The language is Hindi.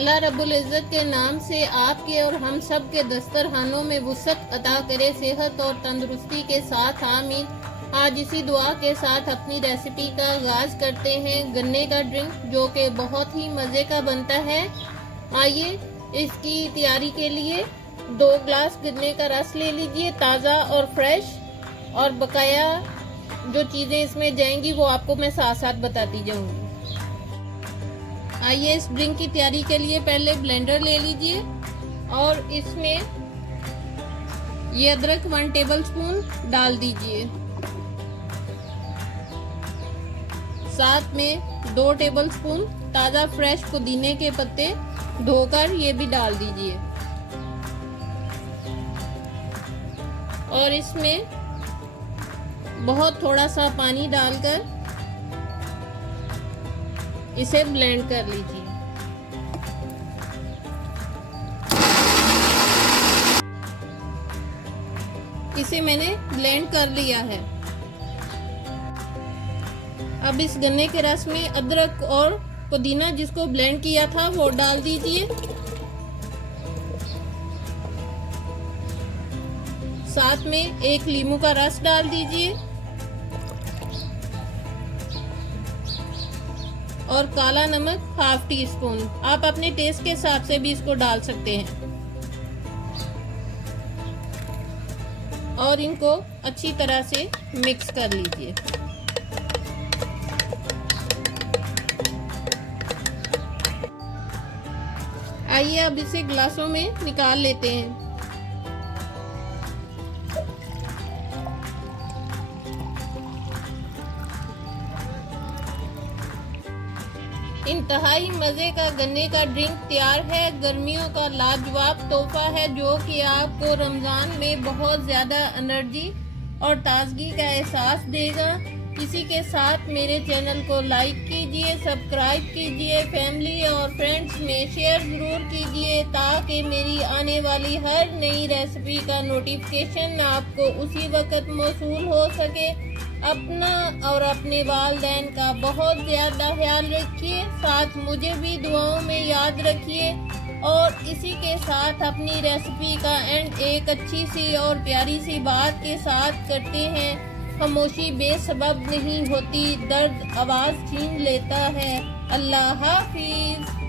अल्लाह रब्बुल इज़्ज़त के नाम से आपके और हम सब के दस्तरखानों में वुसअत अता करे, सेहत और तंदुरुस्ती के साथ, आमीन। आज इसी दुआ के साथ अपनी रेसिपी का आगाज़ करते हैं। गन्ने का ड्रिंक जो कि बहुत ही मज़े का बनता है। आइए इसकी तैयारी के लिए 2 ग्लास गन्ने का रस ले लीजिए, ताज़ा और फ्रेश। और बकाया जो चीज़ें इसमें जाएंगी वो आपको मैं साथ साथ बताती जाऊंगी। आइए इस ड्रिंक की तैयारी के लिए पहले ब्लेंडर ले लीजिए और इसमें ये अदरक 1 टेबलस्पून डाल दीजिए। साथ में 2 टेबलस्पून ताज़ा फ्रेश पुदीने के पत्ते धोकर ये भी डाल दीजिए। और इसमें बहुत थोड़ा सा पानी डालकर इसे ब्लेंड कर लीजिए। इसे मैंने ब्लेंड कर लिया है। अब इस गन्ने के रस में अदरक और पुदीना जिसको ब्लेंड किया था वो डाल दीजिए। साथ में 1 नींबू का रस डाल दीजिए और काला नमक 1/2 टीस्पून। आप अपने टेस्ट के हिसाब से भी इसको डाल सकते हैं। और इनको अच्छी तरह से मिक्स कर लीजिए। आइए अब इसे ग्लासों में निकाल लेते हैं। इंतहाई मज़े का गन्ने का ड्रिंक तैयार है। गर्मियों का लाजवाब तोहफा है जो कि आपको रमज़ान में बहुत ज़्यादा एनर्जी और ताजगी का एहसास देगा। इसी के साथ मेरे चैनल को लाइक कीजिए, सब्सक्राइब कीजिए, फैमिली और फ्रेंड्स में शेयर ज़रूर कीजिए ताकि मेरी आने वाली हर नई रेसिपी का नोटिफिकेशन आपको उसी वक्त मौसूल हो सके। अपना और अपने वालिदैन का बहुत ज़्यादा ख्याल रखिए, साथ मुझे भी दुआओं में याद रखिए। और इसी के साथ अपनी रेसिपी का एंड एक अच्छी सी और प्यारी सी बात के साथ करते हैं। खामोशी बेसबब नहीं होती, दर्द आवाज़ छीन लेता है। अल्लाह हाफिज़।